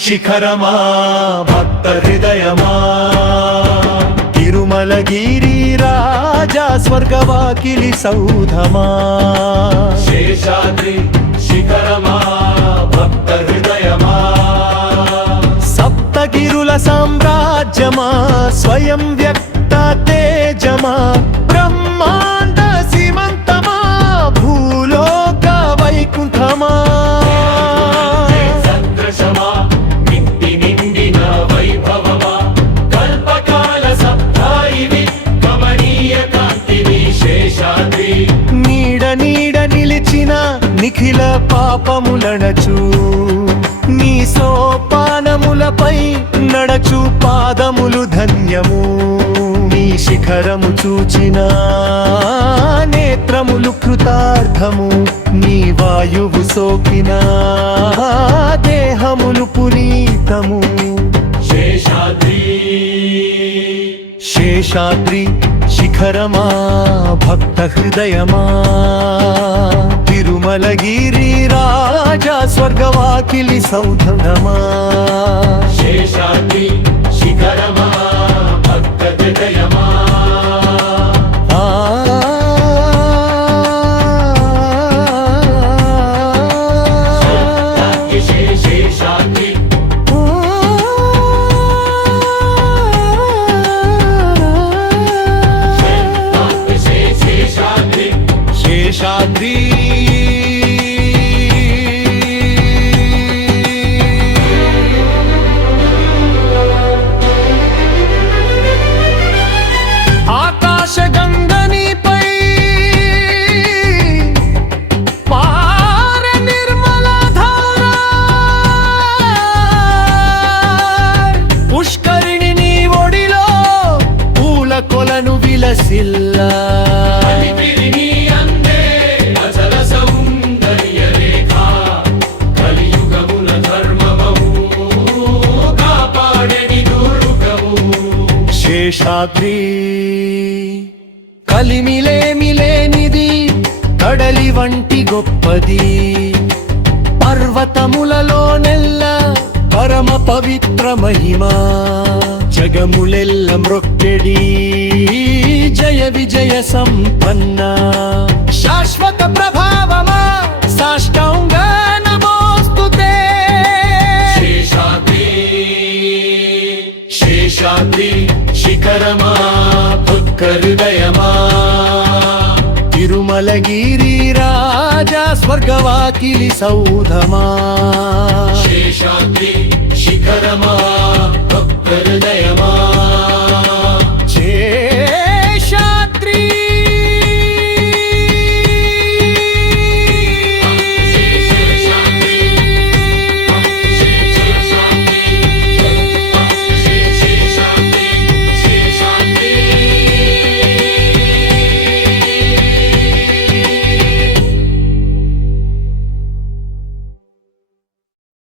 శిఖరమా భక్త హృదయమా తిరుమలగిరి రాజా స్వర్గవాకిలి సౌధమా శేషాద్రి శిఖరమా భక్త హృదయమా సప్తగిరుల సామ్రాజ్యమా స్వయం వ్యక్త తేజమా బ్రహ్మాండ సీమంతమా భూలోక వైకుంఠమా నిఖిల పాపములనచు నీ సోపానములపై నడచు పాదములు ధన్యము నీ శిఖరము చూచిన నేత్రములు కృతార్థము నీ వాయువు సోకిన దేహములు పునీతము శేషాద్రి శేషాద్రి శిఖరమా భక్త హృదయమా తిరుమలగిరి రాజా స్వర్గవాకిలి సౌధమా శేషాద్రి శిఖరమా భక్త హృదయమా శేషాద్రి శేషాద్రి ఆకాశగంగనిపై పారె నిర్మల ధార పుష్కరిణి నీ ఒడిలో పూల కొలను విలసిల్లా శేషాద్రి కలిమిలేమిలేనిది కడలి వంటి గొప్పది పర్వతములలో నెల్ల పరమ పవిత్ర మహిమా జగములెల్ల మ్రొక్కెడి జయ విజయ సంపన్న శాశ్వత ప్రభావమా సాష్టాంగ నమోస్తుతే శేషాద్రి శేషాద్రి శిఖరమా భక్త హృదయమా తిరుమలగిరి రాజా స్వర్గవాకిలి సౌధమా